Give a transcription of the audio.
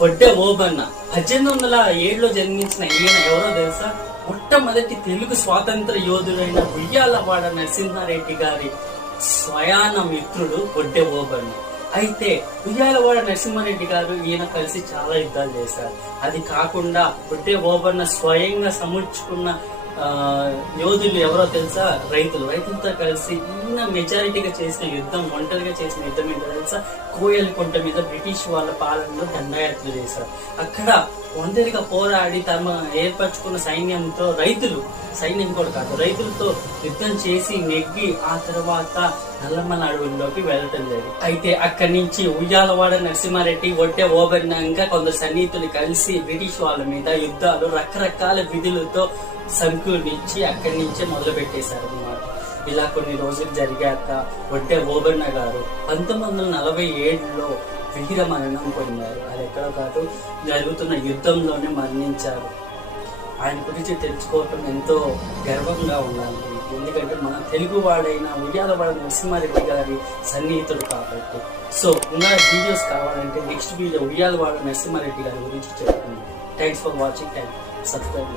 వడ్డే ఓబన్న 1807లో జన్మించిన ఈయన ఎవరో తెలుసా? మొట్టమొదటి తెలుగు స్వాతంత్ర యోధుడైన ఉయ్యాలవాడ నరసింహారెడ్డి గారి స్వయాన మిత్రుడు వడ్డే ఓబన్న. అయితే ఉయ్యాలవాడ నరసింహారెడ్డి గారు ఈయన కలిసి చాలా యుద్ధాలు చేశారు. అది కాకుండా వడ్డే ఓబన్న స్వయంగా సమర్చుకున్న యోధులు ఎవరో తెలుసా? రైతులతో కలిసి ఈయన మెజారిటీగా చేసిన యుద్ధం, ఒంటరిగా చేసిన యుద్ధం ఏంటో తెలుసా? కోయలకుంట మీద బ్రిటిష్ వాళ్ళ పాలనలో దండయాత్ర చేశారు. అక్కడ ఒంటరిగా పోరాడి తమ ఏర్పరచుకున్న సైన్యంతో సైన్యం కూడా కాదు, రైతులతో యుద్ధం చేసి నెగ్గి ఆ తర్వాత నల్లమల అడవుల్లోకి వెళ్ళటం జరిగింది. అయితే అక్కడి నుంచి ఉయ్యాలవాడ నరసింహారెడ్డి, వడ్డే ఓబన్న ఇంకా కొందరు సన్నిహితులు కలిసి బ్రిటిష్ వాళ్ళ మీద యుద్ధాలు రకరకాల విధులతో సంకూర్నిచ్చి అక్కడి నుంచే మొదలు పెట్టేశారు అన్నమాట. ఇలా కొన్ని రోజులు జరిగాక వడ్డే ఓబన్న గారు 1947లో వీర మరణం పొందారు. అది ఎక్కడో కాదు, జరుగుతున్న యుద్ధంలోనే మరణించారు. ఆయన గురించి తెలుసుకోవటం ఎంతో గర్వంగా ఉండాలి, ఎందుకంటే మన తెలుగు వాడైన ఉయ్యాలవాడ నరసింహారెడ్డి గారి సన్నిహితుడు కాబట్టి. సో ఇంకా వీడియోస్ కావాలంటే నెక్స్ట్ వీడియో ఉయ్యాలవాడ నరసింహారెడ్డి గారి గురించి చెప్తున్నాను. Thanks for watching. సబ్స్క్రైబ్.